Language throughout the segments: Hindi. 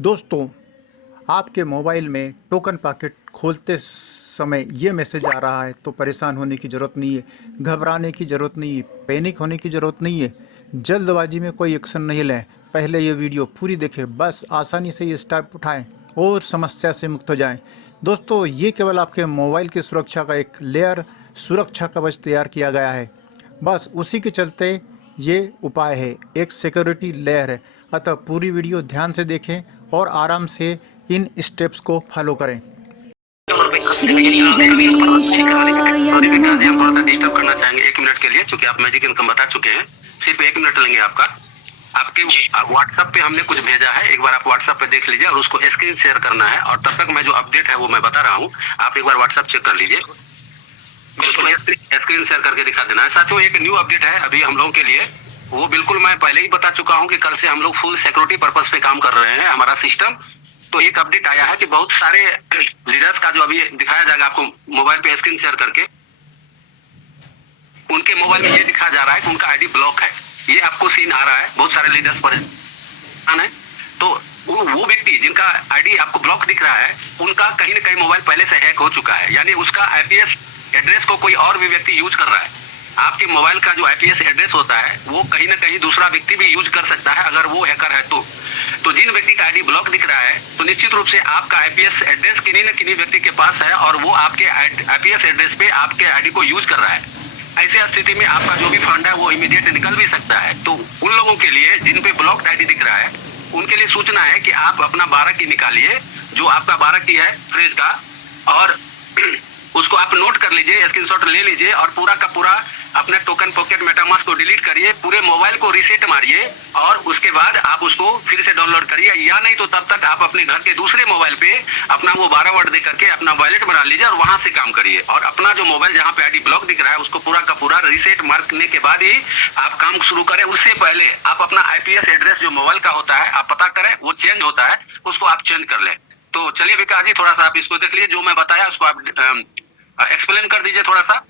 दोस्तों, आपके मोबाइल में टोकन पॉकेट खोलते समय ये मैसेज आ रहा है तो परेशान होने की ज़रूरत नहीं है, घबराने की ज़रूरत नहीं है, पैनिक होने की ज़रूरत नहीं है, जल्दबाजी में कोई एक्शन नहीं लें। पहले ये वीडियो पूरी देखें, बस आसानी से ये स्टेप उठाएं और समस्या से मुक्त हो जाएं। दोस्तों, ये केवल आपके मोबाइल की सुरक्षा का एक लेयर सुरक्षा कवच तैयार किया गया है। बस उसी के चलते ये उपाय है, एक सिक्योरिटी लेयर है। अतः पूरी वीडियो ध्यान से देखें और आराम से इन स्टेप्स को फॉलो करें। श्री गणेशाय नमः। डिस्टर्ब करना चाहेंगे 1 मिनट के लिए, क्योंकि आप मैजिक इनकम बता चुके हैं। सिर्फ 1 मिनट लेंगे आपका। आपके व्हाट्सएप पे हमने कुछ भेजा है, एक बार आप व्हाट्सएप पे देख लीजिए और उसको स्क्रीन शेयर करना है। और तब तक मैं जो अपडेट है वो मैं बता रहा हूँ, आप एक बार व्हाट्सएप चेक कर लीजिए। बिल्कुल स्क्रीन शेयर करके दिखा देना है। साथियों, एक न्यू अपडेट है अभी हम लोगों के लिए, वो बिल्कुल मैं पहले ही बता चुका हूँ कि कल से हम लोग फुल सिक्योरिटी पर्पस पे काम कर रहे हैं, हमारा सिस्टम। तो एक अपडेट आया है कि बहुत सारे लीडर्स का जो अभी दिखाया जाएगा आपको मोबाइल पे स्क्रीन शेयर करके, उनके मोबाइल में ये दिखाया जा रहा है कि उनका आईडी ब्लॉक है। ये आपको सीन आ रहा है, बहुत सारे लीडर्स परेशान है। तो वो व्यक्ति जिनका आईडी आपको ब्लॉक दिख रहा है, उनका कहीं ना कहीं मोबाइल पहले से हैक हो चुका है, यानी उसका आईपीएस एड्रेस को कोई और भी व्यक्ति यूज कर रहा है। आपके मोबाइल का जो आईपीएस एड्रेस होता है वो कहीं ना कहीं दूसरा व्यक्ति भी यूज कर सकता है, अगर वो हैकर है तो जिन व्यक्ति का आईडी ब्लॉक दिख रहा है, तो निश्चित रूप से आपका आईपीएस एड्रेस किन्हीं न किन्हीं व्यक्ति के पास है और वो आपके आईपीएस एड्रेस पे आपके आईडी को यूज कर रहा है। ऐसे स्थिति में आपका जो भी फंड है वो इमीडिएट निकल भी सकता है। तो उन लोगों के लिए जिन पे ब्लॉक आईडी दिख रहा है, उनके लिए सूचना है कि आप अपना 12 की निकालिए, जो आपका 12 की है फ्रेज का, और उसको आप नोट कर लीजिए, स्क्रीनशॉट ले लीजिए और पूरा का पूरा अपने टोकन पॉकेट मेटामास्क को डिलीट करिए, पूरे मोबाइल को रीसेट मारिए और उसके बाद आप उसको फिर से डाउनलोड करिए। या नहीं तो तब तक आप अपने घर के दूसरे मोबाइल पे अपना वो 12 वर्ड दे करके अपना वॉलेट बना लीजिए और वहां से काम करिए। और अपना जो मोबाइल जहां पे आईडी ब्लॉक दिख रहा है उसको पूरा का पूरा रीसेट मारने के बाद ही आप काम शुरू करें। उससे पहले आप अपना आईपीएस एड्रेस जो मोबाइल का होता है आप पता करें, वो चेंज होता है, उसको आप चेंज कर लें। तो चलिए विकास जी, थोड़ा सा आप इसको देख लीजिए, जो मैं बताया उसको आप एक्सप्लेन कर दीजिए थोड़ा सा।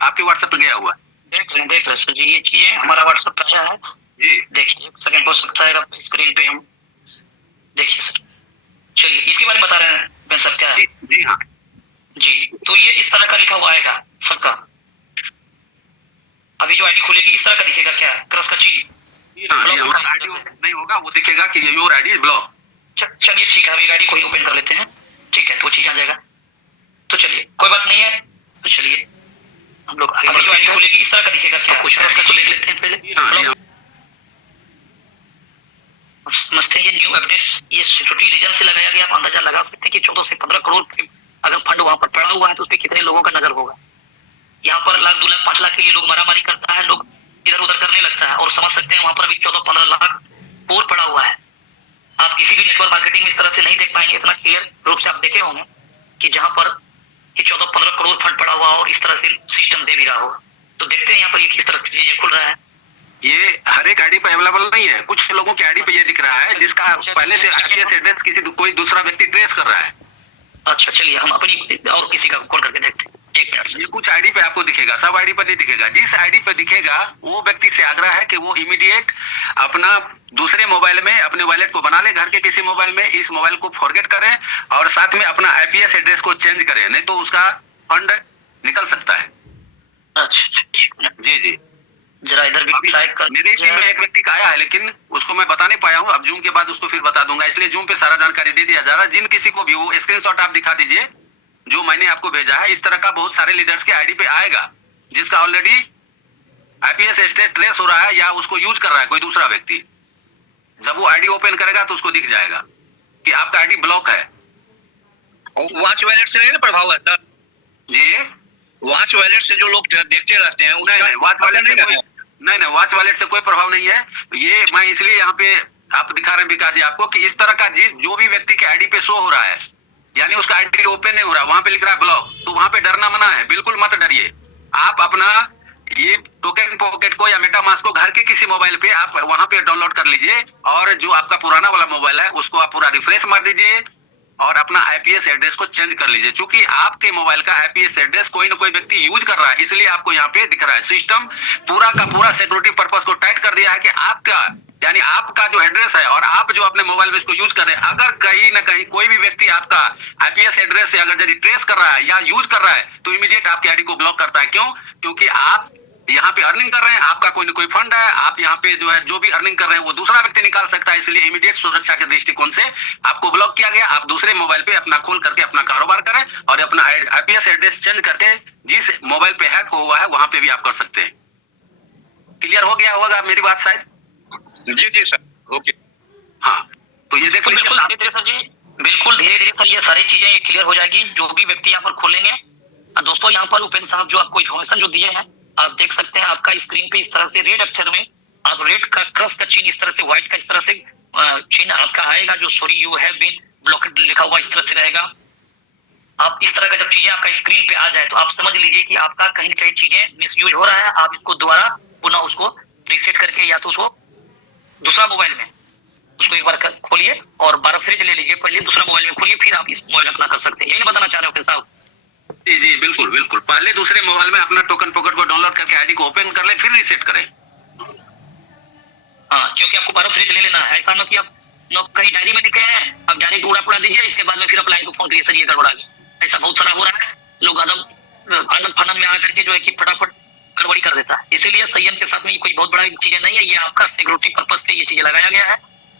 आपके व्हाट्सएप पे गया हुआ देख रहे सर जी, ये चीजें हमारा व्हाट्सएप पे आया है जी। देखिए, एक सेकंड हो सकता है आप स्क्रीन पे हम देखिए सर। चलिए, इसी बारे में बता रहे हैं सर, क्या है? जी हाँ जी, तो ये इस तरह का लिखा हुआ आएगा सबका। अभी जो आईडी खुलेगी इस तरह का दिखेगा, क्या क्रॉस का चिन्ह आईडी नहीं होगा, वो दिखेगा कि योर आईडी इज ब्लॉक। चलिए ठीक है, हम एक आईडी को ही ओपन कर लेते हैं, ठीक है, तो चीज आ जाएगा। तो चलिए, कोई बात नहीं है। तो चलिए हम लोग आगे जो आईडी खुलेगी इस तरह का दिखेगा, क्या कुछ क्रॉस का चिन्ह लिख लेते हैं पहले। समझते हैं ये न्यू अपडेट्स, ये सिक्योरिटी रीजन से लगाया गया। आप अंदाजा लगा सकते हैं कि 14 से 15 करोड़ अगर फंड वहां पर पड़ा हुआ है तो उस पर कितने लोगों का नजर होगा। यहाँ पर लाख 2 लाख 5 लाख के लिए लोग मारामारी करता है, लोग इधर उधर करने लगता है, और समझ सकते हैं वहां पर भी 14-15 लाख पोर पड़ा हुआ है। आप किसी भी नेटवर्क मार्केटिंग में इस तरह से नहीं देख पाएंगे, इतना क्लियर रूप से आप देखे होंगे कि जहां पर 14-15 करोड़ फंड पड़ा हुआ और इस तरह से सिस्टम दे भी रहा होगा। तो देखते हैं यहाँ पर ये किस तरह से चीजें खुल रहा है। ये हर एक आईडी पे अवेलेबल नहीं है, कुछ लोगों के आईडी पे ये दिख रहा है जिसका पहले से आईपीएस एड्रेस किसी कोई दूसरा व्यक्ति ट्रेस कर रहा है। अच्छा, चलिए हम अपनी और किसी का कॉल करके देखते हैं। एक मिनट। ये कुछ आईडी पे आपको दिखेगा, सब आईडी पे नहीं दिखेगा। जिस आईडी पे दिखेगा वो व्यक्ति से आग्रह है कि वो इमीडिएट अपना दूसरे मोबाइल में अपने वॉलेट को बना ले, घर के किसी मोबाइल में इस मोबाइल को फॉरगेट करें और साथ में अपना आईपीएस एड्रेस को चेंज करें, नहीं तो उसका फंड निकल सकता है। अच्छा, जी जी, जरा इधर भी ट्राई कर। मेरे टीम में एक व्यक्ति का आया है, लेकिन उसको मैं बता नहीं पाया हूँ। अब जूम के बाद उसको फिर बता दूंगा, इसलिए जूम पे सारा जानकारी दे दिया जा रहा है। जिन किसी को भी वो स्क्रीनशॉट आप दिखा दीजिए जो मैंने आपको भेजा है। इस तरह का बहुत सारे लीडर्स के आईडी पे आएगा जिसका ऑलरेडी आईपीएस एड्रेस ट्रेस हो रहा है या उसको यूज कर रहा है कोई दूसरा व्यक्ति। जब वो आईडी ओपन करेगा तो उसको दिख जाएगा कि आपका आईडी ब्लॉक है। वॉच वॉलेट से नहीं ना प्रभाव है जी, वॉच वॉलेट से जो लोग देखते रहते हैं नहीं, वॉच वॉलेट से कोई नहीं, वॉच वॉलेट से कोई प्रभाव नहीं है। ये मैं इसलिए यहाँ पे आप दिखा रहे हैं विकास जी आपको कि इस तरह का जो भी व्यक्ति के आईडी पे शो हो रहा है, यानी उसका आईडी ओपन नहीं हो रहा, वहां पे लिख रहा है ब्लॉक, तो वहां पे डरना मना है, बिल्कुल मत डरिए। आप अपना ये टोकन पॉकेट को या मेटामास्क को घर के किसी मोबाइल पे आप वहां पे डाउनलोड कर लीजिए और जो आपका पुराना वाला मोबाइल है उसको आप पूरा रिफ्रेश मार दीजिए और अपना आईपीएस एड्रेस को चेंज कर लीजिए। चूंकि आपके मोबाइल का आईपीएस एड्रेस कोई ना कोई व्यक्ति यूज कर रहा है, इसलिए आपको यहाँ पे दिख रहा है। सिस्टम पूरा का पूरा सिक्योरिटी पर्पस को टाइट कर दिया है कि आपका यानी आपका जो एड्रेस है और आप जो अपने मोबाइल में इसको यूज कर रहे हैं, अगर कहीं ना कहीं कोई भी व्यक्ति आपका आईपीएस एड्रेस से अगर यदि ट्रेस कर रहा है या यूज कर रहा है तो इमीडिएट आपके आईडी को ब्लॉक करता है। क्यों? क्योंकि आप यहाँ पे अर्निंग कर रहे हैं, आपका कोई ना कोई फंड है, आप यहाँ पे जो है जो भी अर्निंग कर रहे हैं वो दूसरा व्यक्ति निकाल सकता है, इसलिए इमीडिएट सुरक्षा के दृष्टिकोण से आपको ब्लॉक किया गया। आप दूसरे मोबाइल पे अपना खोल करके अपना कारोबार करें और अपना आईपीएस एड्रेस चेंज करके जिस मोबाइल पे हैक हुआ है वहां पे भी आप कर सकते हैं। क्लियर हो गया होगा मेरी बात शायद? जी जी सर, ओके। हाँ, तो ये देखो बिल्कुल धीरे धीरे सर जी, बिल्कुल धीरे धीरे सर ये सारी चीजें क्लियर हो जाएगी जो भी व्यक्ति यहाँ पर खोलेंगे। दोस्तों यहाँ पर उपेंद्र साहब जो आपको इन्फॉर्मेशन जो दिए हैं आप देख सकते हैं, आपका स्क्रीन पे इस तरह से रेड अक्षर में आप रेड का क्रॉस का चिन्ह इस तरह से व्हाइट का इस तरह से चिन्ह आपका आएगा जो sorry you have been blocked लिखा हुआ इस तरह से रहेगा। आप इस तरह का जब चीजें आपका स्क्रीन पे आ जाए तो आप समझ लीजिए कि आपका कहीं ना कहीं चीजें मिसयूज हो रहा है। आप इसको दोबारा पुनः उसको रिसेट करके या तो उसको दूसरा मोबाइल में उसको एक बार खोलिए और 12 फ्रिज ले लीजिए, पहले दूसरा मोबाइल में खोलिए, फिर आप इस मोबाइल अपना कर सकते हैं। यही बताना चाह रहे हो साहब? जी जी बिल्कुल बिल्कुल, पहले दूसरे मोबाइल में अपना टोकन पॉकेट को डाउनलोड करके आईडी को ओपन कर ले, फिर रीसेट करें। हाँ, क्योंकि आपको 12 फ्रिज ले लेना है, ऐसा ना कि आप कहीं डायरी में लिखे हैं आप डायरेक्ट उड़ा पुड़ा दीजिए, इसके बाद में फिर अप्लाई को फोन करिए सर ये गड़बड़ा गया। ऐसा बहुत सारा हो रहा है, लोग आनंद फानंद में आकर के जो है कि फटाफट गड़बड़ी कर देता है। इसीलिए संयम के साथ में ये कोई बहुत बड़ा चीजें नहीं है, ये आपका सिक्योरिटी पर्पज से ये चीजें लगाया गया है।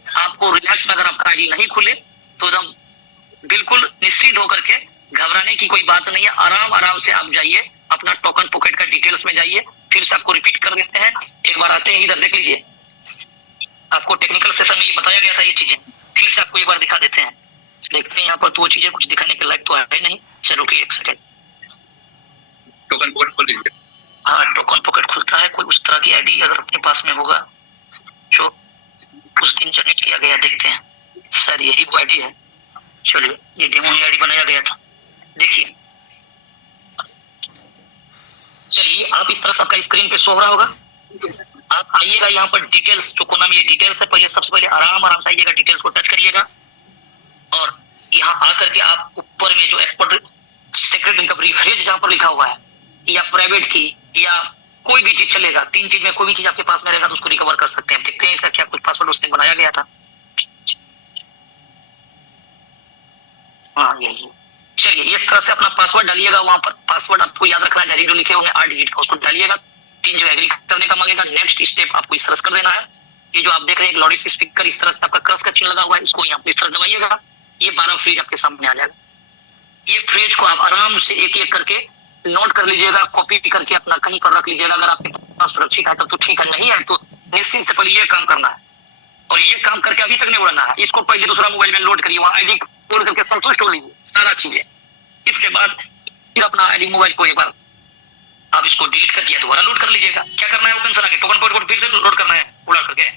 आपको रिलैक्स में अगर आपका आईडी नहीं खुले तो एकदम बिल्कुल निश्चित होकर के घबराने की कोई बात नहीं है। आराम से आप जाइए, अपना टोकन पॉकेट का डिटेल्स में जाइए, फिर से आपको रिपीट कर देते हैं। एक बार आते हैं इधर देख लीजिए, आपको टेक्निकल सेशन में ये बताया गया था ये चीजें, फिर से आपको एक बार दिखा देते हैं। देखते हैं यहाँ पर तो वो चीजें कुछ दिखाने के लायक तो है नहीं। चलो एक सेकंड, टोकन पॉकेट खोल लीजिए। हाँ, टोकन पॉकेट खुलता है। कोई उस तरह की आईडी अगर अपने पास में होगा जो उस दिन जनरेट किया गया, देखते हैं सर यही वो आईडी है। चलिए, ये डेमो आईडी बनाया गया था, देखिए। चलिए, आप इस तरह से आपका स्क्रीन पे शो हो रहा होगा। आप आइएगा यहाँ पर डिटेल्स, जो कोना में ये डिटेल्स है, पहले सबसे पहले आराम से आइएगा, डिटेल्स को टच करिएगा और यहाँ आकर के आप ऊपर में जो एक्सपर्ट सीक्रेट रिकवरी फ्रिज जहाँ पर लिखा हुआ है या प्राइवेट की या कोई भी चीज चलेगा, 3 चीज में कोई भी चीज आपके पास में रहेगा तो उसको रिकवर कर सकते हैं। देखते हैं इसका क्या कुछ पासवर्ड उसने बनाया गया था। हाँ, यही। चलिए, इस तरह से अपना पासवर्ड डालिएगा। वहां पर पासवर्ड आपको याद रखना है, डायरी जो लिखे होंगे 8 डिजिट का, उसको डालिएगा। 3 जो एग्री करने का मांगेगा, नेक्स्ट स्टेप आपको इस तरह से कर देना है। ये जो आप देख रहे हैं लॉडी स्पीकर इस तरह से आपका क्रॉस का चिन्ह लगा हुआ है, इसको यहाँ पे इस तरह दबाइएगा, ये 12 फ्रिज आपके सामने आ जाएगा। ये फ्रिज को आप आराम से एक एक करके नोट कर लीजिएगा, कॉपी करके अपना कहीं पर रख लीजिएगा। अगर आपके पास सुरक्षित है तब तो ठीक है, नहीं है तो निश्चित से पहले ये काम करना है और ये काम करके अभी तक नहीं उड़ना है। इसको पहले दूसरा मोबाइल में लोड करिए, वहाँ आईडी लोड करके संतुष्ट हो लीजिए सारा चीजें। इसके बाद फिर अपना आईडी मोबाइल को एक बार आप इसको डिलीट कर दिया, दोबारा लोड कर लीजिएगा। क्या करना है ओपन सर आगे टोकन कोड फिर से लोड करना है उड़ा करके।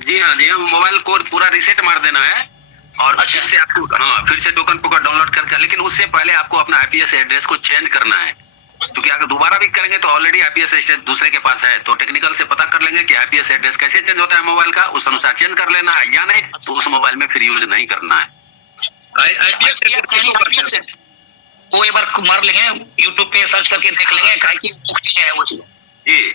जी हाँ, मोबाइल कोड पूरा रीसेट मार देना है और अच्छा। फिर से आपको फिर से टोकन पॉकेट डाउनलोड करके, लेकिन उससे पहले आपको अपना आईपीएस एड्रेस को चेंज करना है, क्योंकि अगर दोबारा भी करेंगे तो ऑलरेडी आईपीएस एड्रेस दूसरे के पास है। तो टेक्निकल से पता कर लेंगे कि आईपीएस एड्रेस कैसे चेंज होता है मोबाइल का, उस अनुसार चेंज कर लेना है, या नहीं तो उस मोबाइल में फिर यूज नहीं करना है। आईपीएस वो एक बार मार लेंगे, यूट्यूब पे सर्च करके देख लेंगे क्या की चीजें है वो चीज। जी,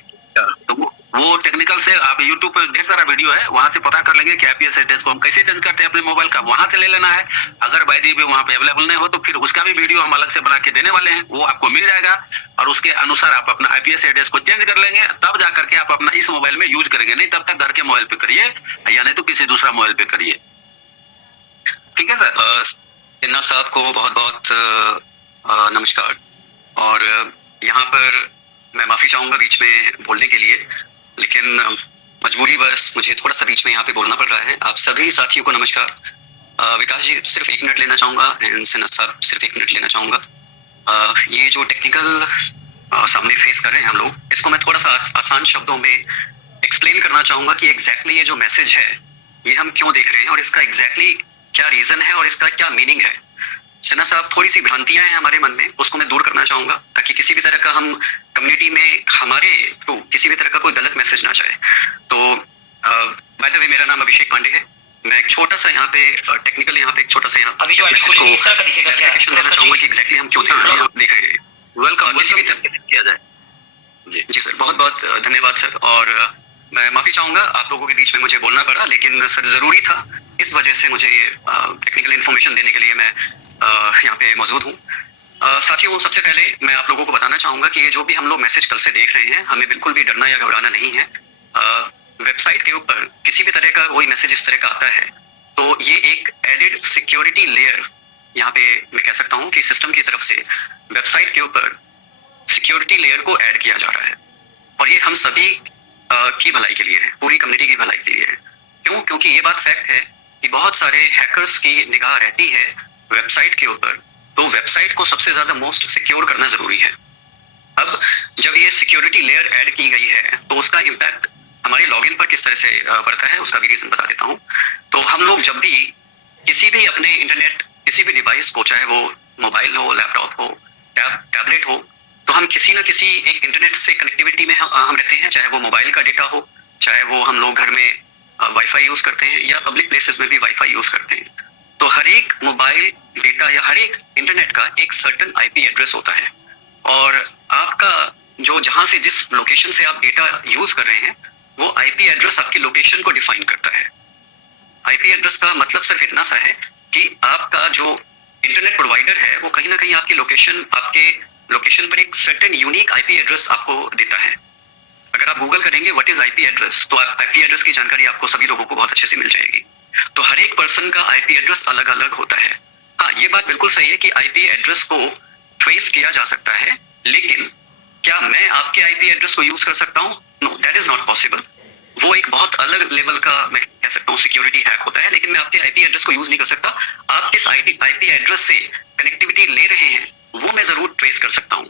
तो वो टेक्निकल से आप यूट्यूब पे ढेर सारा वीडियो है, वहां से पता कर लेंगे कि आईपीएस एड्रेस को हम कैसे चेंज करते हैं अपने मोबाइल का, वहां से ले लेना है। अगर बाय दी भी वहां पे अवेलेबल नहीं हो तो फिर उसका भी वीडियो हम अलग से बना के देने वाले हैं, वो आपको मिल जाएगा और उसके अनुसार आप अपना आईपीएस एड्रेस को चेंज कर लेंगे, तब जाकर के आप अपना इस मोबाइल में यूज करेंगे। नहीं तब तक घर के मोबाइल पे करिए या नहीं तो किसी दूसरा मोबाइल पे करिए। ठीक है सर? इन्ना साहब को बहुत बहुत नमस्कार। और यहाँ पर मैं माफ़ी चाहूँगा बीच में बोलने के लिए, लेकिन मजबूरी बस मुझे थोड़ा सा बीच में यहाँ पे बोलना पड़ रहा है। आप सभी साथियों को नमस्कार। विकास जी सिर्फ 1 मिनट लेना चाहूँगा एंड सिन्हा साहब सिर्फ 1 मिनट लेना चाहूँगा। ये जो टेक्निकल सामने फेस कर रहे हैं हम लोग, इसको मैं थोड़ा सा आसान शब्दों में एक्सप्लेन करना चाहूँगा कि एग्जैक्टली ये जो मैसेज है ये हम क्यों देख रहे हैं और इसका एग्जैक्टली क्या रीज़न है और इसका क्या मीनिंग है। सिन्हा साहब, थोड़ी सी भ्रांतियां हैं हमारे मन में, उसको मैं दूर करना चाहूंगा ताकि किसी भी तरह का हम कम्युनिटी में हमारे थ्रू किसी भी तरह का कोई गलत मैसेज ना जाए। तो बाय द वे, मेरा नाम अभिषेक पांडे है। मैं एक छोटा सा यहाँ पे टेक्निकल यहाँ पे एक छोटा सा यहाँ अभी जो क्लैरिफिकेशन देना चाहूंगा कि एग्जैक्टली हम क्यों देख रहे हैं। वेलकम, किसी भी किया जाए। जी सर, बहुत बहुत धन्यवाद सर। और मैं माफी चाहूंगा, आप लोगों के बीच में मुझे बोलना पड़ा, लेकिन सर जरूरी था, इस वजह से मुझे टेक्निकल इन्फॉर्मेशन देने के लिए मैं यहाँ पे मौजूद हूँ। साथियों, सबसे पहले मैं आप लोगों को बताना चाहूंगा कि ये जो भी हम लोग मैसेज कल से देख रहे हैं, हमें बिल्कुल भी डरना या घबराना नहीं है। वेबसाइट के ऊपर किसी भी तरह का कोई मैसेज इस तरह का आता है तो ये एक एडेड सिक्योरिटी लेयर, यहाँ पे मैं कह सकता हूँ कि सिस्टम की तरफ से वेबसाइट के ऊपर सिक्योरिटी लेयर को ऐड किया जा रहा है, और ये हम सभी की भलाई के लिए है, पूरी कम्युनिटी की भलाई के लिए है। क्यों? क्योंकि ये बात फैक्ट है कि बहुत सारे हैकर्स की निगाह रहती है वेबसाइट के ऊपर, तो वेबसाइट को सबसे ज्यादा मोस्ट सिक्योर करना जरूरी है। अब जब ये सिक्योरिटी लेयर ऐड की गई है तो उसका इम्पैक्ट हमारे लॉगिन पर किस तरह से पड़ता है, उसका भी रीजन बता देता हूँ। तो हम लोग जब भी किसी भी अपने इंटरनेट किसी भी डिवाइस को, चाहे वो मोबाइल हो, लैपटॉप हो, टैबलेट हो, तो हम किसी ना किसी एक इंटरनेट से कनेक्टिविटी में हम रहते हैं, चाहे वो मोबाइल का डेटा हो, चाहे वो हम लोग घर में वाईफाई यूज करते हैं या पब्लिक प्लेसेस में भी वाईफाई यूज करते हैं। तो हर एक मोबाइल डेटा या हर एक इंटरनेट का एक सर्टेन आईपी एड्रेस होता है, और आपका जो जहां से जिस लोकेशन से आप डेटा यूज कर रहे हैं वो आईपी एड्रेस आपकी लोकेशन को डिफाइन करता है। आईपी एड्रेस का मतलब सिर्फ इतना सा है कि आपका जो इंटरनेट प्रोवाइडर है वो कहीं ना कहीं आपके लोकेशन पर एक सर्टेन यूनिक आईपी एड्रेस आपको देता है। अगर आप गूगल करेंगे व्हाट इज आईपी एड्रेस, तो आईपी एड्रेस की जानकारी आपको सभी लोगों को बहुत अच्छे से मिल जाएगी। तो हर एक पर्सन का आईपी एड्रेस अलग अलग होता है। हाँ, ये बात बिल्कुल सही है कि आईपी एड्रेस को ट्रेस किया जा सकता है, लेकिन क्या मैं आपके आईपी एड्रेस को यूज कर सकता हूँ? No, that is not possible. वो एक बहुत अलग लेवल का मैं कह सकता हूँ सिक्योरिटी हैक होता है, लेकिन मैं आपके आईपी एड्रेस को यूज नहीं कर सकता। आप किस आईपी एड्रेस से कनेक्टिविटी ले रहे हैं वो मैं जरूर ट्रेस कर सकता हूँ,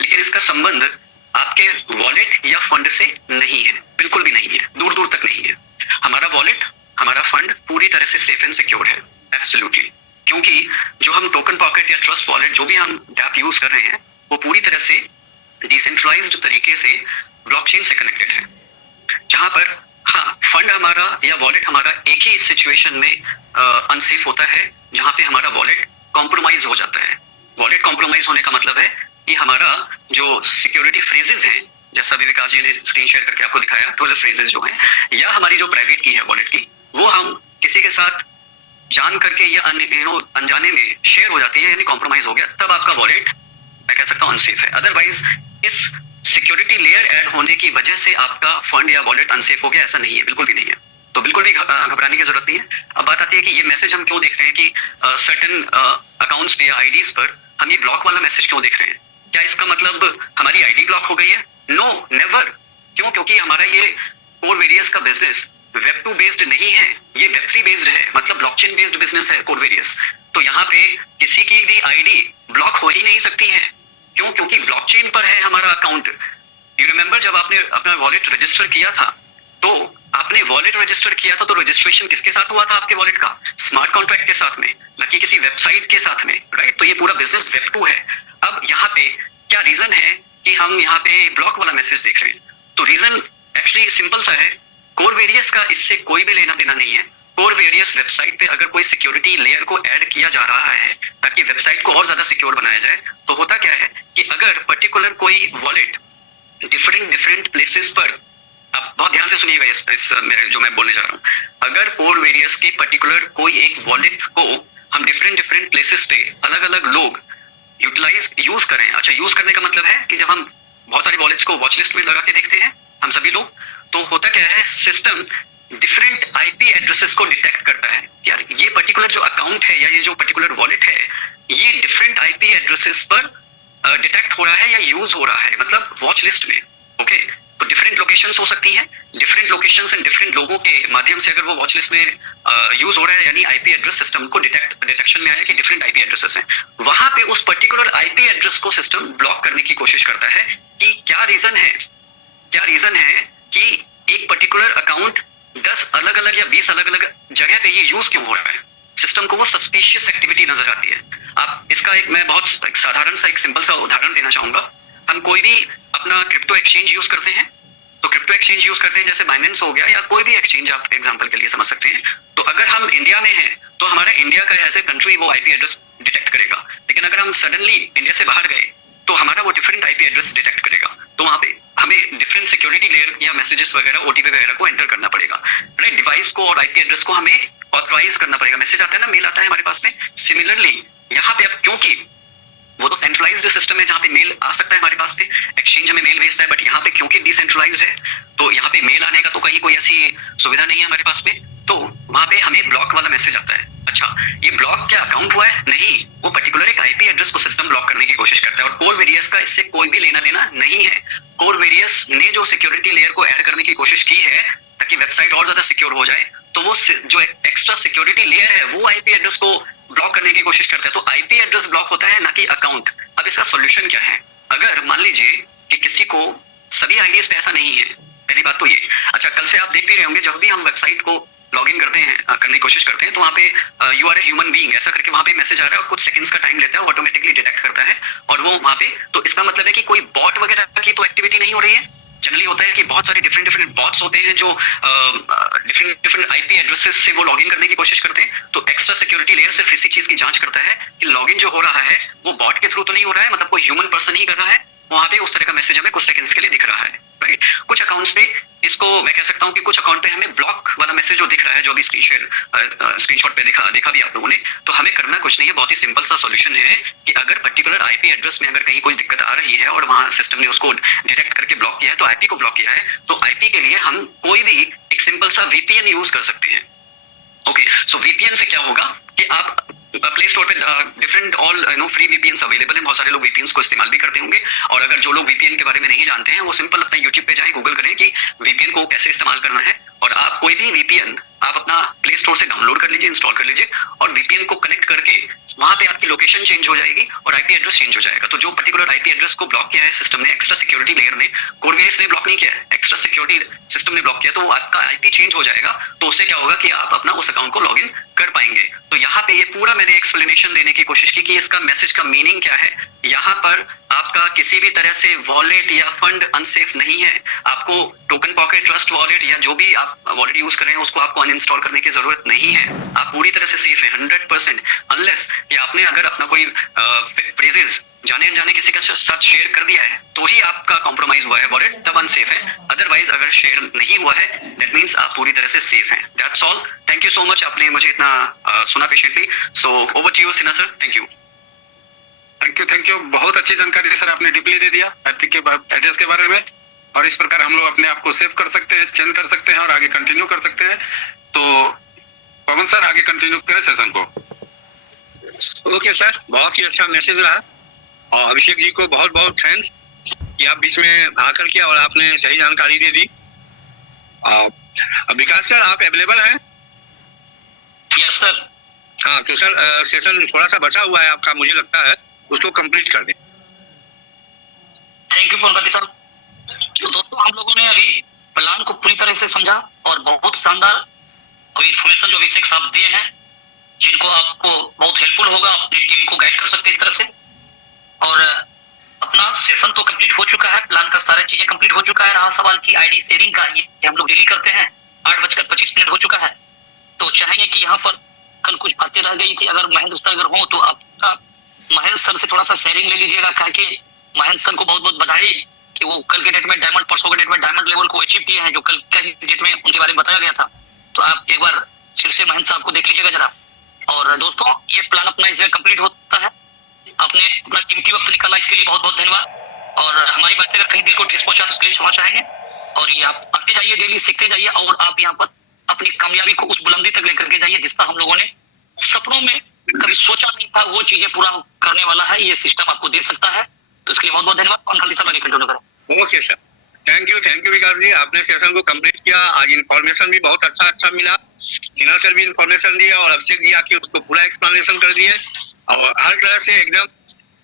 लेकिन इसका संबंध आपके वॉलेट या फंड से नहीं है, बिल्कुल भी नहीं है, दूर दूर तक नहीं है। हमारा वॉलेट, हमारा फंड पूरी तरह से सेफ एंड सिक्योर है, एब्सोल्युटली। क्योंकि जो हम टोकन पॉकेट या ट्रस्ट वॉलेट जो भी हम डैप यूज कर रहे हैं वो पूरी तरह से डिसेंट्रलाइज्ड तरीके से ब्लॉकचेन से कनेक्टेड है, जहां पर हाँ, फंड हमारा या वॉलेट हमारा एक ही सिचुएशन में अनसेफ होता है जहां पे हमारा वॉलेट कॉम्प्रोमाइज हो जाता है। वॉलेट कॉम्प्रोमाइज होने का मतलब है कि हमारा जो सिक्योरिटी फ्रेजेस हैं, जैसा भी विकास जी ने स्क्रीन शेयर करके आपको दिखाया, 12 फ्रेजेस जो हैं, या हमारी जो प्राइवेट की है वॉलेट की, वो हम किसी के साथ जान करके या अनजाने में शेयर हो जाती है, यानी कॉम्प्रोमाइज हो गया, तब आपका वॉलेट मैं कह सकता हूँ अनसेफ है। अदरवाइज इस सिक्योरिटी लेयर ऐड होने की वजह से आपका फंड या वॉलेट अनसेफ हो गया, ऐसा नहीं है, बिल्कुल भी नहीं है। तो बिल्कुल भी घबराने की जरूरत नहीं है। अब बात आती है कि ये मैसेज हम क्यों देख रहे हैं कि सर्टेन अकाउंट्स पे या आईडीज पर हम ये ब्लॉक वाला मैसेज क्यों देख रहे हैं? क्या इसका मतलब हमारी आईडी ब्लॉक हो गई है? No, never. क्यों? क्योंकि हमारा ये कोरवेरियस का बिजनेस वेब 2 बेस्ड नहीं है, ये वेब 3 बेस्ड है, मतलब ब्लॉकचेन बेस्ड बिजनेस है कोरवेरियस। तो यहाँ पे किसी की भी आईडी ब्लॉक हो ही नहीं सकती है। क्यों? क्योंकि ब्लॉकचेन पर है हमारा अकाउंट। यू रिमेंबर जब आपने अपना वॉलेट रजिस्टर किया था, तो आपने वॉलेट रजिस्टर किया था, तो रजिस्ट्रेशन किसके साथ हुआ था आपके वॉलेट का? स्मार्ट कॉन्ट्रैक्ट के साथ में, न कि किसी वेबसाइट के साथ में, राइट? तो ये पूरा बिजनेस वेब 2 है। अब यहाँ पे क्या रीजन है कि हम यहाँ पे ब्लॉक वाला मैसेज देख रहे हैं? तो रीजन एक्चुअली सिंपल सा है, कोरवेरियस का इससे कोई भी लेना देना नहीं है। कोरवेरियस वेबसाइट पे अगर कोई सिक्योरिटी लेयर को ऐड किया जा रहा है ताकि वेबसाइट को और ज्यादा सिक्योर बनाया जाए, तो होता क्या है कि अगर पर्टिकुलर कोई वॉलेट डिफरेंट प्लेसेस पर, आप बहुत ध्यान से सुनिएगा इस मेरे जो मैं बोलने जा रहा हूँ, अगर कोरवेरियस के पर्टिकुलर कोई एक वॉलेट को हम डिफरेंट प्लेसेस पे अलग अलग लोग यूज करें। अच्छा, यूज करने का मतलब है कि जब हम बहुत सारे वॉलेट्स को वॉच लिस्ट में लगा के देखते हैं हम सभी लोग, तो होता क्या है, सिस्टम डिफरेंट आईपी एड्रेसेस को डिटेक्ट करता है। यार ये पर्टिकुलर जो अकाउंट है या ये जो पर्टिकुलर वॉलेट है, ये डिफरेंट आईपी एड्रेसेस पर डिटेक्ट हो रहा है या यूज हो रहा है, मतलब वॉच लिस्ट में। ओके, तो डिफरेंट लोकेशंस हो सकती हैं, डिफरेंट लोकेशंस एंड डिफरेंट लोगों के माध्यम से अगर वो वॉच लिस्ट में यूज हो रहा है, यानी आईपी एड्रेस सिस्टम को डिटेक्शन में आया कि डिफरेंट आईपी एड्रेसेस हैं, वहां पे उस पर्टिकुलर आईपी एड्रेस को सिस्टम ब्लॉक करने की कोशिश करता है कि क्या रीजन है कि एक पर्टिकुलर अकाउंट 10 अलग अलग या 20 अलग अलग जगह पे ये यूज क्यों हो रहा है। सिस्टम को वो सस्पिशियस एक्टिविटी नजर आती है। आप इसका मैं बहुत एक साधारण सा एक सिंपल सा उदाहरण देना चाहूंगा। हम कोई भी अपना क्रिप्टो एक्सचेंज यूज करते हैं, तो क्रिप्टो एक्सचेंज यूज करते हैं जैसे बाइनेंस हो गया या कोई भी एक्सचेंज आप एग्जांपल के लिए समझ सकते हैं। तो अगर हम इंडिया में हैं तो हमारा इंडिया का एज ए कंट्री वो आईपी एड्रेस डिटेक्ट करेगा, लेकिन अगर हम सडनली इंडिया से बाहर गए तो हमारा वो डिफरेंट आईपी एड्रेस डिटेक्ट करेगा। तो वहां पे हमें डिफरेंट सिक्योरिटी लेयर या मैसेजेस वगैरह ओटीपी वगैरह को एंटर करना पड़ेगा, राइट। डिवाइस को और आईपी एड्रेस को हमें ऑथराइज करना पड़ेगा। मैसेज आता है ना, मेल आता है हमारे पास में, सिमिलरली यहाँ पे अब क्योंकि वो तो सेंट्रलाइज्ड सिस्टम है जहाँ पे मेल आ सकता है हमारे पास पे, एक्सचेंज हमें मेल भेजता है, बट यहाँ पे क्योंकि डिसेंट्रलाइज्ड है तो यहाँ पे मेल आने का तो कहीं कोई ऐसी सुविधा नहीं है हमारे पास में, तो वहां पे हमें ब्लॉक वाला मैसेज आता है। अच्छा, ये ब्लॉक क्या अकाउंट हुआ है? नहीं, वो पर्टिकुलर एक आईपी एड्रेस को सिस्टम ब्लॉक करने की कोशिश करता है और कोर वेरियस का इससे कोई भी लेना देना नहीं है। कोर वेरियस ने जो सिक्योरिटी लेयर को ऐड करने की कोशिश की है ताकि वेबसाइट और ज्यादा सिक्योर हो जाए, तो वो जो एक्स्ट्रा सिक्योरिटी लेयर है वो आईपी एड्रेस को ब्लॉक करने की कोशिश करता है। तो आईपी एड्रेस ब्लॉक होता है ना कि अकाउंट। अब इसका सॉल्यूशन क्या है? अगर मान लीजिए कि किसी को सभी आईडीज पे ऐसा नहीं है, पहली बात तो ये। अच्छा, कल से आप देख भी रहे होंगे जब भी हम वेबसाइट को लॉगिन करते हैं, करने की कोशिश करते हैं, तो वहाँ पे you are a human being ऐसा करके वहाँ पे मैसेज आ रहा है और कुछ सेकंड्स का टाइम लेता है, ऑटोमेटिकली डिटेक्ट करता है और वो वहाँ पे, तो इसका मतलब है कि कोई बॉट वगैरह की तो एक्टिविटी नहीं हो रही है। जनरली होता है कि बहुत सारे डिफरेंट बॉट्स होते हैं जो डिफरेंट आईपी एड्रेसेस से वो लॉगिन करने की कोशिश करते हैं। तो एक्स्ट्रा सिक्योरिटी लेयर सिर्फ इसी चीज की जांच करता है कि लॉगिन जो हो रहा है वो बॉट के थ्रू तो नहीं हो रहा है, मतलब कोई ह्यूमन पर्सन ही कर रहा है। वहां पे उस तरह का मैसेज हमें कुछ सेकंड्स के लिए दिख रहा है, राइट। कुछ अकाउंट्स पे इसको मैं कह सकता हूँ कि कुछ अकाउंट पे हमें ब्लॉक वाला मैसेज जो दिख रहा है, जो भी स्क्रीनशॉट पे देखा भी आप लोगों ने, तो हमें करना कुछ नहीं है, बहुत ही सिंपल सा सॉल्यूशन है कि अगर पर्टिकुलर आईपी एड्रेस में अगर कहीं कोई दिक्कत आ रही है और वहां सिस्टम ने उसको डिटेक्ट करके ब्लॉक किया है, तो आईपी को ब्लॉक किया है, तो आईपी के लिए हम कोई भी एक सिंपल सा वीपीएन यूज कर सकते हैं। ओके, सो वीपीएन से क्या होगा कि आप प्ले स्टोर पे डिफरेंट ऑल फ्री वीपीएन्स अवेलेबल हैं, बहुत सारे लोग वीपीएन्स को इस्तेमाल भी करते होंगे। और अगर जो लोग वीपीएन के बारे में नहीं जानते हैं वो सिंपल अपना यूट्यूब पे जाए, गूगल करें कि वीपीएन को कैसे इस्तेमाल करना है, और आप कोई भी वीपीएन आप अपना प्ले स्टोर से डाउनलोड कर लीजिए, इंस्टॉल कर लीजिए, और वीपीएन को कनेक्ट करके वहां पे आपकी लोकेशन चेंज हो जाएगी और आईपी एड्रेस चेंज हो जाएगा। तो जो पर्टिकुलर आईपी एड्रेस को ब्लॉक किया है सिस्टम ने, एक्स्ट्रा सिक्योरिटी लेयर ने, कोरवेरियस ने ब्लॉक नहीं किया है, एक्स्ट्रा सिक्योरिटी सिस्टम ने ब्लॉक किया, तो वो आपका आईपी चेंज हो जाएगा। तो उससे क्या होगा कि आप अपना उस अकाउंट को लॉगिन कर पाएंगे। तो यहाँ पे ये पूरा मैंने एक्सप्लेनेशन देने की कोशिश की कि इसका मैसेज का मीनिंग क्या है। यहाँ पर आपका किसी भी तरह से वॉलेट या फंड अनसेफ नहीं है। आपको टोकन पॉकेट, ट्रस्ट वॉलेट या जो भी आप वॉलेट यूज कर रहे हैं उसको आपको अनइंस्टॉल करने की जरूरत नहीं है। आप पूरी तरह से सेफ है 100%, अनलेस कि आपने अगर अपना कोई फ्रेजेस जाने अनजाने किसी के साथ शेयर कर दिया है तो ही आपका कॉम्प्रोमाइज हुआ है वॉलेट, तब अनसेफ है। अदरवाइज अगर शेयर नहीं हुआ है दैट मींस आप पूरी तरह से सेफ हैं। That's all. Thank you so much, आपने मुझे इतना सुना patiently. So over to you Sinha sir. Thank you. Thank you. बहुत अच्छी जानकारी सर आपने डीपली दे दिया एड्रेस के बारे में, और इस प्रकार हम लोग अपने आप को सेव कर सकते हैं, चेंज कर सकते हैं और आगे कंटिन्यू कर सकते हैं। तो पवन सर आगे कंटिन्यू करें सेशन को। ओके सर, बहुत ही अच्छा मैसेज रहा, और अभिषेक जी को बहुत बहुत थैंक्स कि आप बीच में आकर के और आपने सही जानकारी दे दी। विकास सर आप अवेलेबल हैं? Yes sir. हाँ, तो सर सेशन थोड़ा सा बचा हुआ है आपका, मुझे लगता है उसको कंप्लीट कर दें। Thank you Purnapati sir. तो दोस्तों हम लोगों ने अभी प्लान को पूरी तरह से समझा और बहुत शानदार कोई इन्फॉर्मेशन जो अभिषेक साहब दिए हैं, जिनको आपको बहुत हेल्पफुल होगा, अपनी टीम को गाइड कर सकते हैं इस तरह से। और अपना सेशन तो कंप्लीट हो चुका है, प्लान का सारी चीजें कंप्लीट हो चुका है। रहा सवाल की आईडी शेयरिंग का, ये हम लोग डेली करते हैं। 8:25 हो चुका है। तो चाहेंगे कि यहाँ पर कल कुछ बातें रह गई थी, अगर महेंद्र सर अगर हो तो आपका महेंद्र सर से थोड़ा सा शेयरिंग ले लीजिएगा, ताकि महेंद्र सर को बहुत बहुत बधाई कि वो कल के डेट में डायमंड, परसों के डेट में डायमंड लेवल को अचीव किए हैं, जो कल के डेट में उनके बारे में बताया गया था। तो आप एक बार फिर से महेंद्र साहब को देख लीजिएगा जरा। और दोस्तों ये प्लान अपना इस जगह कंप्लीट होता है। आपने अपना कीमती वक्त निकाला, इसके लिए बहुत बहुत धन्यवाद। और हमारी बातें अगर कहीं दिल को ठेस पहुंचा तो प्लीज क्षमा चाहेंगे। और ये आप आते जाइए, डेली सीखते जाइए, और आप यहाँ पर अपनी कामयाबी को उस बुलंदी तक लेकर के जाइए जिसका हम लोगों ने सपनों में कभी सोचा नहीं था। वो चीजें पूरा करने वाला है ये सिस्टम, आपको दे सकता है। तो इसके लिए बहुत बहुत धन्यवाद। ओके सर, थैंक यू विकास जी, आपने सेशन को कंप्लीट किया। आज इन्फॉर्मेशन भी बहुत अच्छा मिला। सिन्हा सर भी इन्फॉर्मेशन दिया और अभिषेक जी आके उसको पूरा एक्सप्लेनेशन कर दिए, और हर तरह से एकदम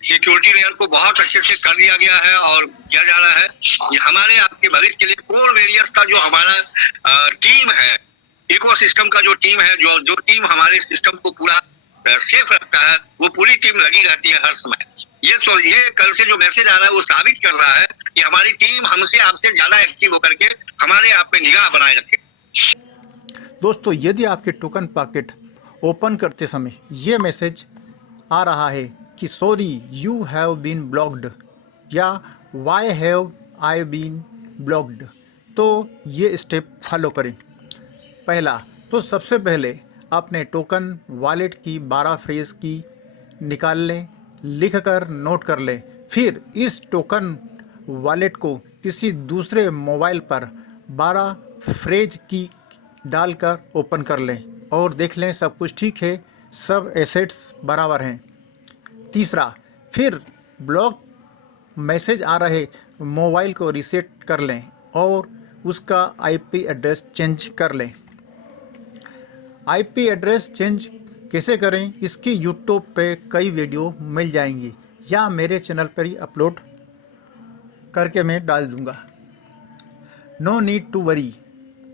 सिक्योरिटी लेयर को बहुत अच्छे से कर दिया गया है और किया जा रहा है। ये हमारे आपके भविष्य के लिए कोर वेरियस का जो हमारा टीम है, इकोसिस्टम का जो टीम है, जो टीम हमारे सिस्टम को पूरा सेफ रखता है, वो पूरी टीम लगी रहती है हर समय। ये कल से जो मैसेज आ रहा है वो साबित कर रहा है कि हमारी टीम हमसे आपसे ज्यादा एक्टिव होकर के हमारे आप पे निगाह बनाए रखे। दोस्तों यदि आपके टोकन पॉकेट ओपन करते समय ये मैसेज आ रहा है कि sorry you have been blocked, या why have I been blocked. तो ये स्टेप फॉलो करें। पहला, तो सबसे पहले अपने टोकन वॉलेट की 12 फ्रेज की निकाल लें, लिख कर नोट कर लें। फिर इस टोकन वॉलेट को किसी दूसरे मोबाइल पर 12 फ्रेज की डालकर ओपन कर लें और देख लें सब कुछ ठीक है, सब एसेट्स बराबर हैं। तीसरा, फिर ब्लॉक मैसेज आ रहे मोबाइल को रीसेट कर लें और उसका आईपी एड्रेस चेंज कर लें। आईपी एड्रेस चेंज कैसे करें, इसकी यूट्यूब पे कई वीडियो मिल जाएंगी या मेरे चैनल पर ही अपलोड करके मैं डाल दूंगा। नो नीड टू वरी,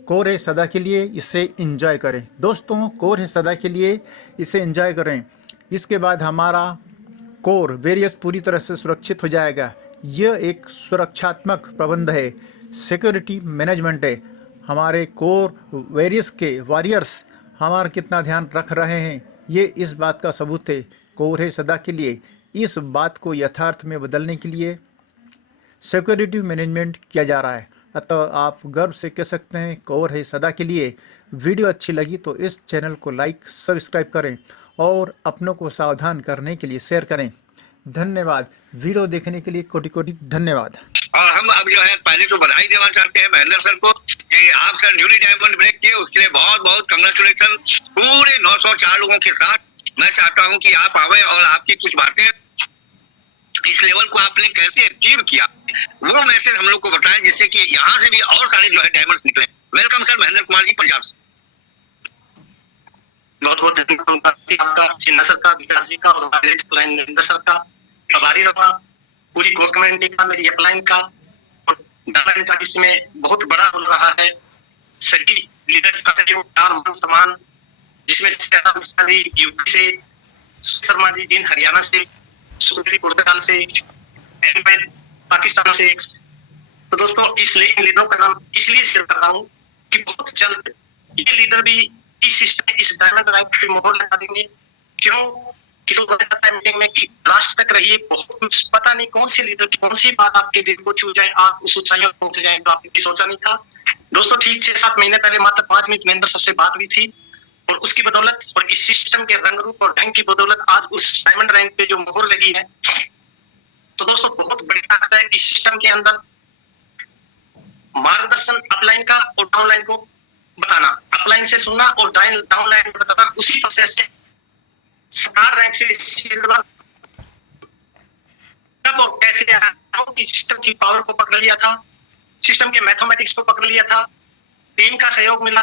कोर है सदा के लिए, इसे एंजॉय करें। दोस्तों, कोर है सदा के लिए, इसे एंजॉय करें। इसके बाद हमारा कोर वेरियस पूरी तरह से सुरक्षित हो जाएगा। यह एक सुरक्षात्मक प्रबंध है, सिक्योरिटी मैनेजमेंट है। हमारे कोर वेरियस के वॉरियर्स हमारा कितना ध्यान रख रहे हैं, ये इस बात का सबूत है। कोर है सदा के लिए, इस बात को यथार्थ में बदलने के लिए सिक्योरिटी मैनेजमेंट किया जा रहा है। अतः आप गर्व से कह सकते हैं कोर है सदा के लिए। वीडियो अच्छी लगी तो इस चैनल को लाइक सब्सक्राइब करें और अपनों को सावधान करने के लिए शेयर करें। धन्यवाद। वीडियो देखने के लिए कोटि कोटि धन्यवाद। और हम अब जो है पहले तो बधाई देना चाहते हैं महेंद्र सर को कि आप सर न्यूली डायमंड ब्रेक किए, उसके लिए बहुत बहुत कंग्रेचुलेशन। पूरे 904 लोगों के साथ मैं चाहता हूं कि आप आवे और आपकी कुछ बातें, इस लेवल को आपने कैसे अचीव किया वो मैसेज हम लोग को बताएं, जिससे कि यहाँ से भी और सारे जो है डायमंड्स निकले। वेलकम सर, महेंद्र कुमार जी, पंजाब से। बहुत बहुत धन्यवाद आपका, सिन्हा सर का, विकास जी का और हमारे नरेंद्र सर का। आभारी रहा पूरी कोर कम्युनिटी का, मेरी अपलाइन का और डायमंड का, जिसमें बहुत बड़ा रोल रहा है। सभी लीडर का सहयोग, मान सम्मान, जिसमें यूपी से, शर्मा जी जिन हरियाणा से, सुखी पुर्तगाल से, अहमद पाकिस्तान से। तो दोस्तों, इस लीडरों का नाम इसलिए शेयर कर रहा हूँ कि बहुत जल्द ये लीडर भी इस सिस्टम, इस डायमंड रैंक पे मोहर लगा देंगे। क्यों कि लोग मीटिंग में लास्ट तक रहिए, बहुत कुछ पता नहीं कौन से लीडर की कौन सी बात आपके दिल को छू जाए, आप उस ऊंचाइयों पर पहुंच जाए, तो आपने सोचा नहीं था। दोस्तों, ठीक 6-7 महीने पहले मात्र 5 मिनट महेंद्र सबसे बात हुई थी और उसकी बदौलत और इस सिस्टम के रंग रूप और ढंग की बदौलत आज उस डायमंड रैंक पे जो मोहर लगी है। तो दोस्तों, बहुत बड़ी ताकत है इस सिस्टम के अंदर। मार्गदर्शन अपलाइन का और डाउनलाइन को बताना, अपलाइन से सुनना और डाउनलाइन को बताना, उसी प्रोसेस से स्टार रैंक से कब और कैसे कि सिस्टम की पावर को पकड़ लिया था, सिस्टम के मैथमेटिक्स को पकड़ लिया था, टीम का सहयोग मिला,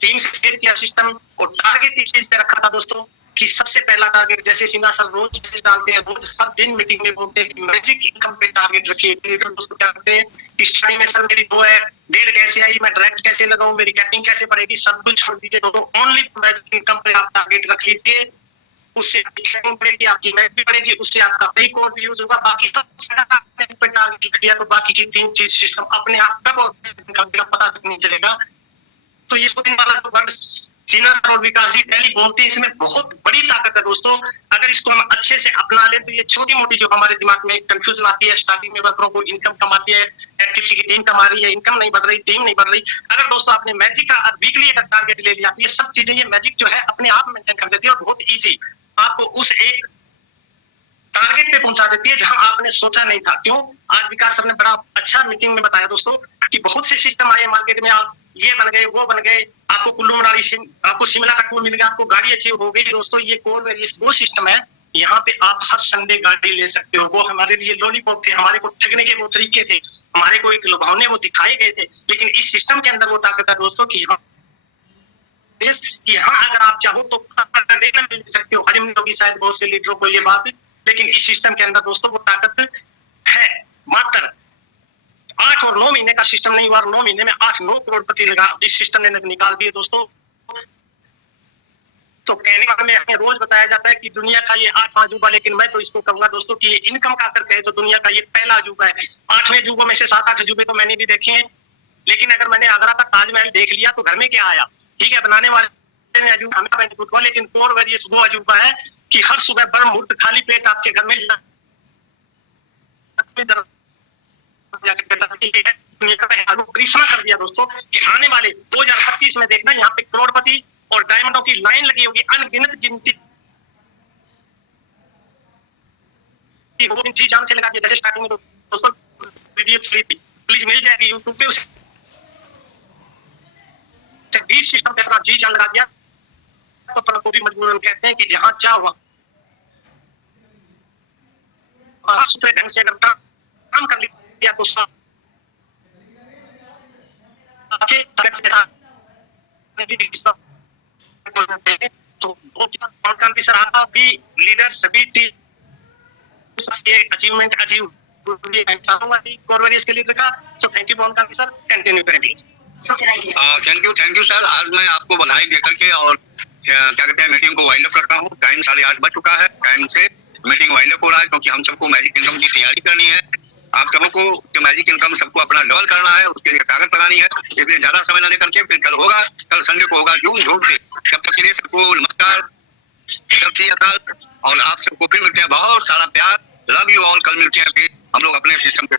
टीम से शेयर किया सिस्टम और टारगेट इस चीज पे रखा था दोस्तों कि सबसे पहला टारगेट, जैसे सिन्हा सर रोज मैसेज डालते हैं, रोज हर दिन मीटिंग में बोलते हैं कि मैजिक इनकम पे टारगेट रखिए। दोस्तों क्या करते हैं, स्टार्टिंग में सर मेरी 2 है, 1.5 कैसे आई, मैं डायरेक्ट कैसे लगाऊं, मेरी कैटिंग कैसे बढ़ेगी, सब कुछ छोड़ दीजिए दोस्तों। ओनली मैजिक इनकम पे आप टारगेट रख लीजिए, उससे आपकी बढ़ेगी, आपकी मैच भी बढ़ेगी, उससे आपका पे कोड भी यूज होगा। बाकी सब पे टारगेट किया तो बाकी की 3 चीज सिस्टम अपने आप कब और पता तक नहीं चलेगा। तो ये 2 दिन वाला तो वर्ड सिन्हा सर और विकास जी डेली बोलते हैं, इसमें बहुत बड़ी ताकत है दोस्तों। अगर इसको हम अच्छे से अपना लें तो ये छोटी मोटी जो हमारे दिमाग में कंफ्यूजन आती है, स्टार्टिंग में वर्करों को इनकम कमाती है, एक्टिविटी की टीम कमा रही है, इनकम नहीं बढ़ रही, टीम नहीं बढ़ रही। अगर दोस्तों आपने मैजिक का वीकली अगर टारगेट ले लिया, ये सब चीजें ये मैजिक जो है अपने आप मेंटेन कर देती है और बहुत ईजी आपको उस एक टारगेट पे पहुंचा देती है जहां आपने सोचा नहीं था। क्यों, आज विकास सर ने बड़ा अच्छा मीटिंग में बताया दोस्तों कि बहुत से सिस्टम आए मार्केट में, आप ये बन गए, वो बन गए, आपको कुल्लू मनाली से आपको शिमला का टूर मिल गया, आपको गाड़ी अच्छी हो गई। दोस्तों, ये कोर वेरियस वो सिस्टम है, यहाँ पे आप हर संडे गाड़ी ले सकते हो। वो हमारे लिए लॉलीपॉप थे, हमारे को ठगने के वो तरीके थे, हमारे को एक लुभावने वो दिखाए गए थे। लेकिन इस सिस्टम के अंदर वो ताकत है दोस्तों कि यहाँ अगर आप चाहो तो देखने मिल सकते हो। हरिम लोगी शायद बहुत से लीडरों को ये बात, लेकिन इस सिस्टम के अंदर दोस्तों वो ताकत है। मात्र 8 और 9 महीने का सिस्टम नहीं हुआ, 9 महीने में 8-9 करोड़पति लगा इस सिस्टम ने निकाल दिए दोस्तों। तो कहने में हमें रोज बताया जाता है कि दुनिया का ये 8वां अजूबा, लेकिन मैं तो इसको कहूंगा दोस्तों कि ये इनकम का अगर कहे तो दुनिया का ये पहला अजूबा है। 8वें अजूबों में से 7-8 अजूबे तो मैंने भी देखे हैं, लेकिन अगर मैंने आगरा का ताजमहल देख लिया तो घर में क्या आया, ठीक है, बनाने वाले ने अजूबा हमें बेनिफिट हुआ, लेकिन कोर वेरियस वो अजूबा है कि हर सुबह ब्रह्म मुहूर्त खाली पेट आपके घर में घोषणा कर दिया दोस्तों कि आने वाले 2025 में देखना यहाँ पे करोड़पति और डायमंडों की लाइन लगी होगी, अनगिनत गिनती जी जान से लगा दिया। जैसे स्टार्टिंग में दोस्तों वीडियो चली थी, प्लीज मिल जाएगी यूट्यूब पे, उसे 20 सिस्टम पे अपना जी जान लगा दिया तो को भी मजबूरन कहते हैं कि जहां चाहो वहां सूत्र ढंग से अगर काम कर लिया तो लीडर सभी टीम अचीवमेंट अचीव इसके लिए लगा। So thank you Mohan sir, continue करें प्लीज। Thank you sir. आज मैं आपको बधाई देकर के और क्या कहते हैं मीटिंग को वाइंड अप करता हूँ। टाइम 8:30 बज चुका है, टाइम से मीटिंग वाइंड अप हो रहा है क्योंकि हम सबको मैजिक इनकम की तैयारी करनी है। आप सबको जो मैजिक इनकम सबको अपना डबल करना है, उसके लिए ताकत लगानी है। इसलिए ज्यादा समय न लेकर के फिर कल होगा, कल संडे को होगा जूम झूम से। तब तक के लिए सबको नमस्कार, सत और आप सबको फिर मिलते हैं। बहुत सारा प्यार, लव यू ऑल। कल मिलते हैं फिर हम लोग अपने सिस्टम पे।